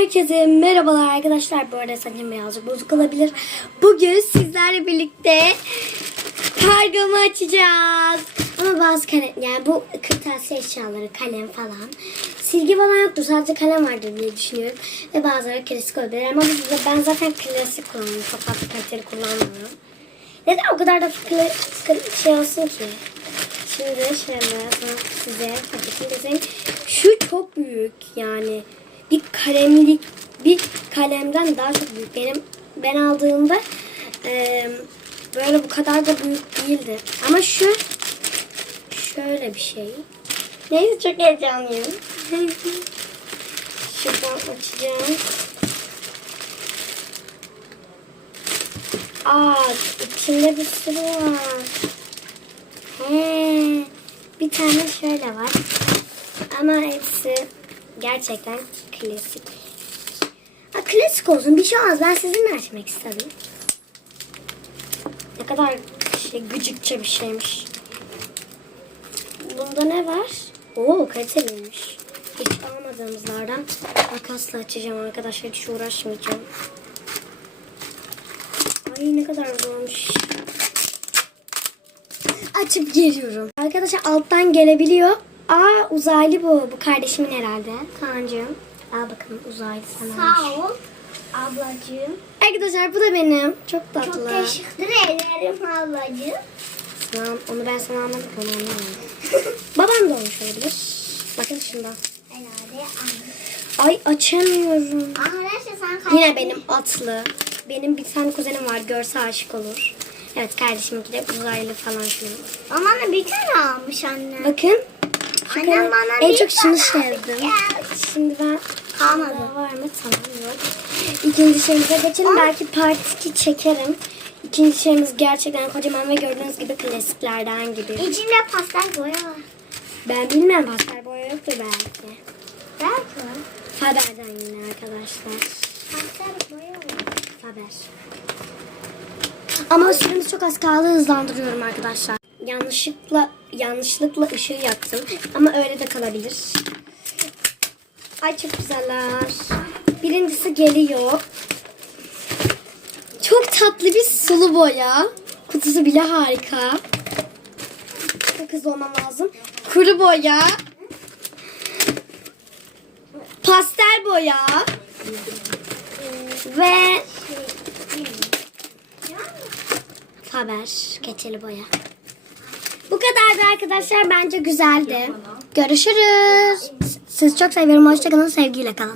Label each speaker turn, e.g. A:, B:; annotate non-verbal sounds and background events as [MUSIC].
A: Herkese merhabalar arkadaşlar. Bu arada sanırım birazcık bozuk olabilir. Bugün sizlerle birlikte kargomu açacağız. Ama bazı kalem, yani bu kırtasiye eşyaları, kalem falan. Silgi falan yoktur. Sadece kalem vardır diye düşünüyorum. Ve bazıları klasik olabilir. Ama ben zaten klasik kullanıyorum. Çok fazla kaliteli kullanmıyorum. Neden o kadar da kla- kla- şey olsun ki? Şimdi şöyle sana size paketini. Şu çok büyük yani. Bir kalemlik bir kalemden daha çok büyük. Benim ben aldığımda e, böyle bu kadar da büyük değildi. Ama şu şöyle bir şey. Neyse çok heyecanlıyım. [LAUGHS] Şuradan açacağım. Aa, içinde bir sürü var. He, bir tane şöyle var. Ama hepsi gerçekten klasik. Ha, klasik olsun bir şey olmaz. Ben sizinle açmak istedim. Ne kadar şey, gıcıkça bir şeymiş. Bunda ne var? Oo kaliteliymiş. Hiç almadığımızlardan makasla açacağım arkadaşlar. Hiç uğraşmayacağım. Ay ne kadar zormuş. Açıp geliyorum. Arkadaşlar alttan gelebiliyor. Aa uzaylı bu. Bu kardeşimin herhalde. Kaan'cığım. Al bakalım uzaylı sana.
B: Sağ ol ablacığım.
A: Arkadaşlar bu da benim. Çok tatlı.
B: Çok teşekkür ederim ablacığım.
A: Tamam, onu ben sana almadım. Onu anlamadım. [LAUGHS] Babam da olmuş olabilir. Bakın şunda.
B: Herhalde.
A: Ay açamıyorum.
B: Arkadaşlar sen kaybettin.
A: Yine benim atlı. Benim bir tane kuzenim var. Görse aşık olur. Evet kardeşiminki de uzaylı falan şunu.
B: Bana bir tane almış anne.
A: Bakın. Şu
B: Annem bana
A: en çok şunu sevdim. Şimdi ben
B: Kalmadı.
A: Var mı? Tamam yok. İkinci şeyimize geçelim. Belki part 2 çekerim. İkinci şeyimiz gerçekten kocaman ve gördüğünüz gibi klasiklerden gibi.
B: İçinde pastel boya var.
A: Ben bilmem pastel boya yoktur belki.
B: Belki var.
A: Faber'den yine arkadaşlar.
B: Pastel boya var.
A: Faber. Ama süremiz çok az kaldı hızlandırıyorum arkadaşlar. Yanlışlıkla yanlışlıkla ışığı yaktım. Ama öyle de kalabilir. Ay çok güzeller. Birincisi geliyor. Çok tatlı bir sulu boya. Kutusu bile harika. Çok hızlı olmam lazım. Kuru boya. Pastel boya. Ve Faber keçeli boya. Kadardı arkadaşlar. Bence güzeldi. Görüşürüz. Sizi çok seviyorum. Hoşçakalın. Sevgiyle kalın.